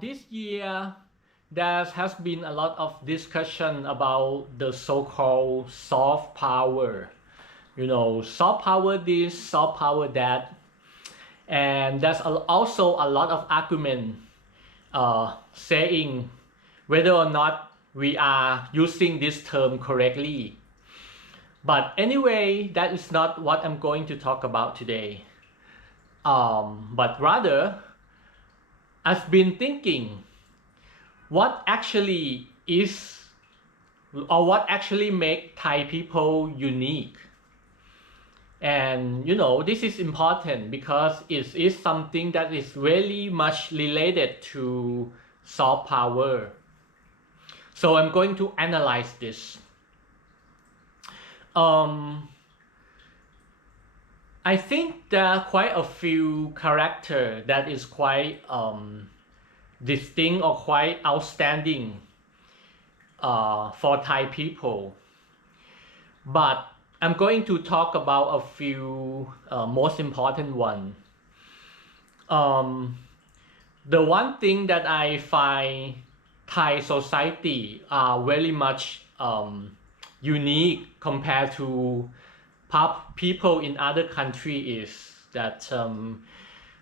This year, there has been a lot of discussion about the so-called soft power. Soft power this, soft power that, and there's also a lot of argument saying whether or not we are using this term correctly. But anyway, that is not what I'm going to talk about today. But rather, I've been thinking what actually is or what actually make Thai people unique. And this is important because it is something that is very much related to soft power. So I'm going to analyze this. I think there are quite a few characters that is quite distinct or quite outstanding for Thai people. But I'm going to talk about a few most important one. The one thing that I find Thai society are very much unique compared to people in other countries is that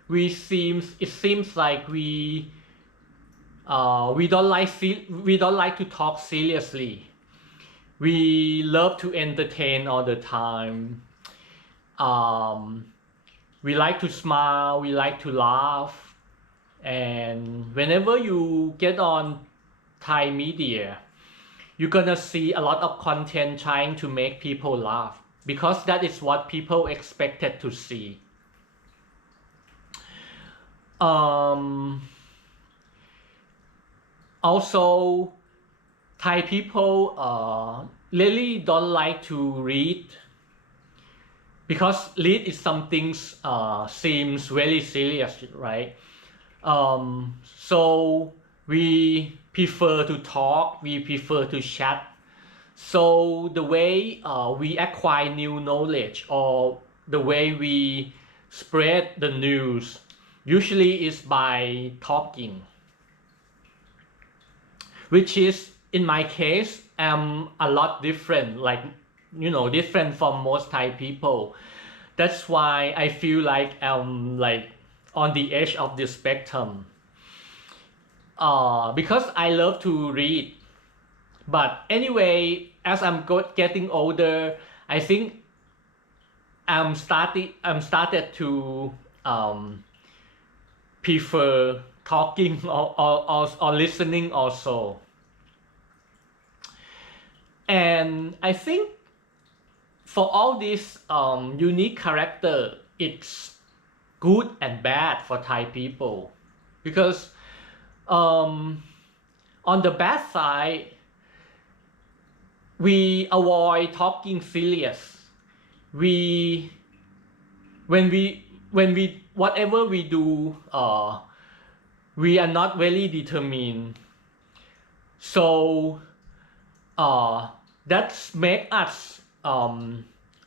it seems like we don't like to talk seriously. We love to entertain all the time. We like to smile, we like to laugh, and whenever you get on Thai media, you're gonna see a lot of content trying to make people laugh because that is what people expected to see. Also, Thai people really don't like to read because read is something seems very serious, right? So we prefer to talk, we prefer to chat. So the way we acquire new knowledge or the way we spread the news usually is by talking, which is in my case a lot different, different from most Thai people. That's why I feel like I'm like on the edge of the spectrum. Because I love to read. But anyway, as I'm getting older, I think I'm started to prefer talking or listening also. And I think for all these unique character, it's good and bad for Thai people because on the bad side, we avoid talking serious. When we whatever we do, we are not very determined. So that make us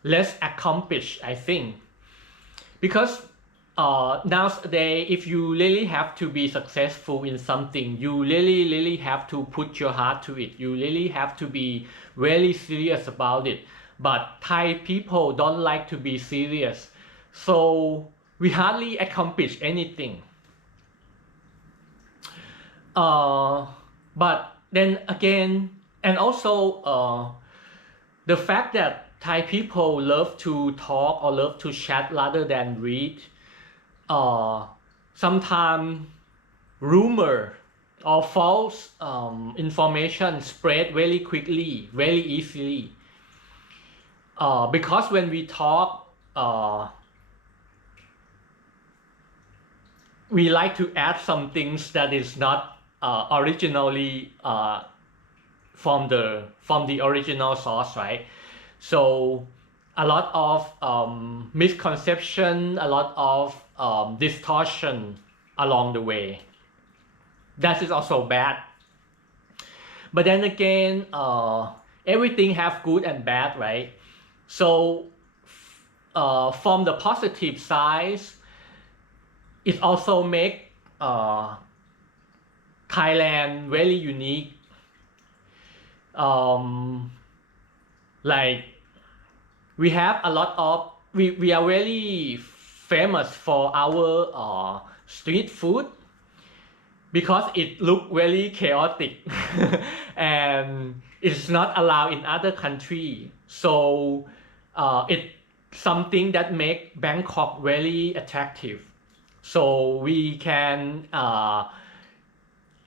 less accomplished, I think, because nowadays if you really have to be successful in something, you really have to put your heart to it, you really have to be very serious about it. But Thai people don't like to be serious, so we hardly accomplish anything. But then again, and also the fact that Thai people love to talk or love to chat rather than read, sometimes rumor or false information spread very quickly, very easily. Because when we talk, we like to add some things that is not originally from the original source, right? So a lot of misconception, a lot of distortion along the way. That is also bad. But then again, everything have good and bad, right? So from the positive side, it also make Thailand very unique. Like we have a lot of we are very famous for our street food because it look very chaotic and it's not allowed in other country. So it's something that make Bangkok very attractive. So we can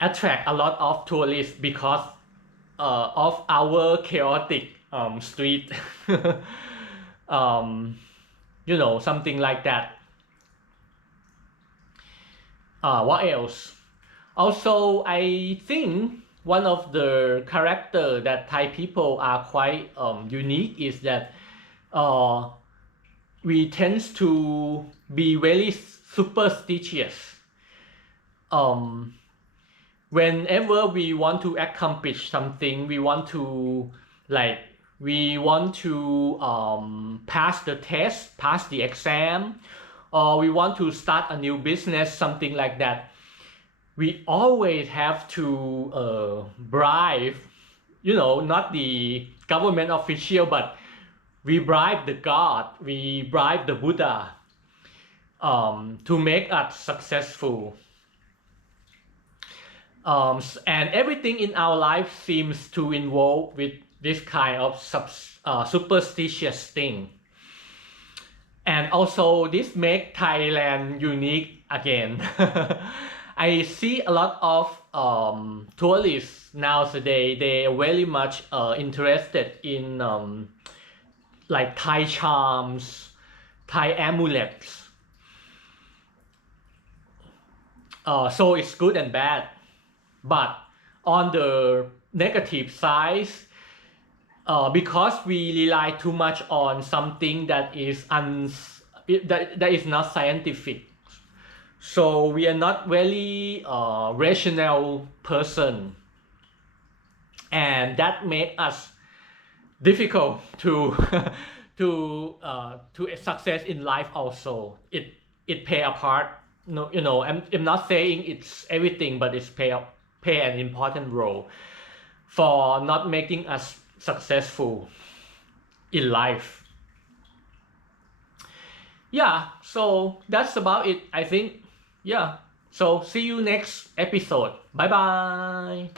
attract a lot of tourists because of our chaotic street. Something like that. What else? Also, I think one of the character that Thai people are quite unique is that we tend to be very superstitious. Whenever we want to accomplish something, we want to pass the test, pass the exam, or we want to start a new business, something like that. We always have to bribe, not the government official, but we bribe the God, we bribe the Buddha to make us successful. And everything in our life seems to involve with this kind of superstitious thing. And also this makes Thailand unique again. I see a lot of tourists nowadays, they are very much interested in like Thai charms, Thai amulets. So it's good and bad. But on the negative side, because we rely too much on something that is not scientific, so we are not very rational person, and that makes us difficult to to success in life. Also, it play a part. No, I'm not saying it's everything, but it's play an important role for not making us successful in life. Yeah, so that's about it, I think. Yeah, so see you next episode. Bye bye.